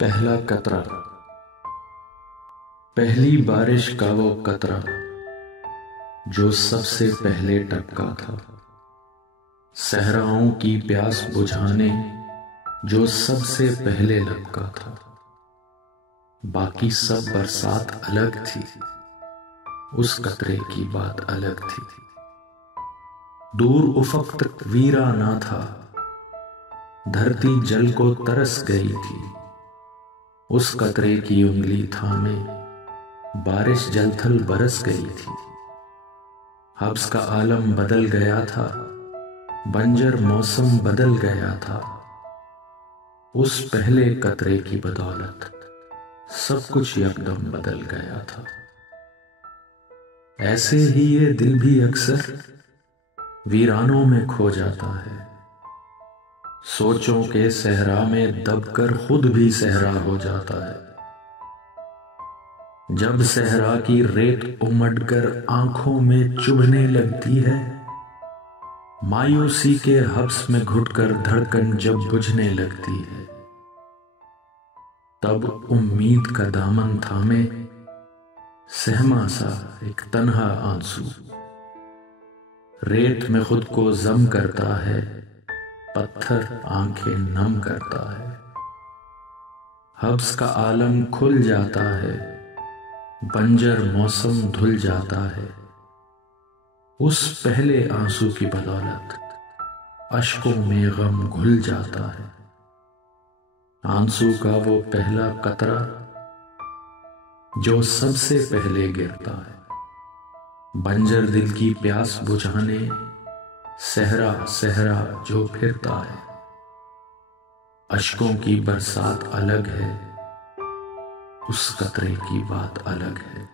पहला कतरा। पहली बारिश का वो कतरा जो सबसे पहले टपका था, सहराओं की प्यास बुझाने जो सबसे पहले लपका था। बाकी सब बरसात अलग थी, उस कतरे की बात अलग थी। दूर उफक तक वीराना था, धरती जल को तरस गई थी। उस कतरे की उंगली थामे बारिश जलथल बरस गई थी। हब्स का आलम बदल गया था, बंजर मौसम बदल गया था। उस पहले कतरे की बदौलत सब कुछ यकदम बदल गया था। ऐसे ही ये दिल भी अक्सर वीरानों में खो जाता है, सोचों के सहरा में दबकर खुद भी सहरा हो जाता है। जब सहरा की रेत उमड़कर आंखों में चुभने लगती है, मायूसी के हब्स में घुटकर धड़कन जब बुझने लगती है, तब उम्मीद का दामन थामे सहमा सा एक तन्हा आंसू रेत में खुद को जम करता है, पत्थर आंखें नम करता है। हब्स का आलम खुल जाता है, बंजर मौसम धुल जाता है। उस पहले आंसू की बदौलत अश्कों में गम घुल जाता है। आंसू का वो पहला कतरा जो सबसे पहले गिरता है, बंजर दिल की प्यास बुझाने सहरा सहरा जो फिरता है। अश्कों की बरसात अलग है, उस कतरे की बात अलग है।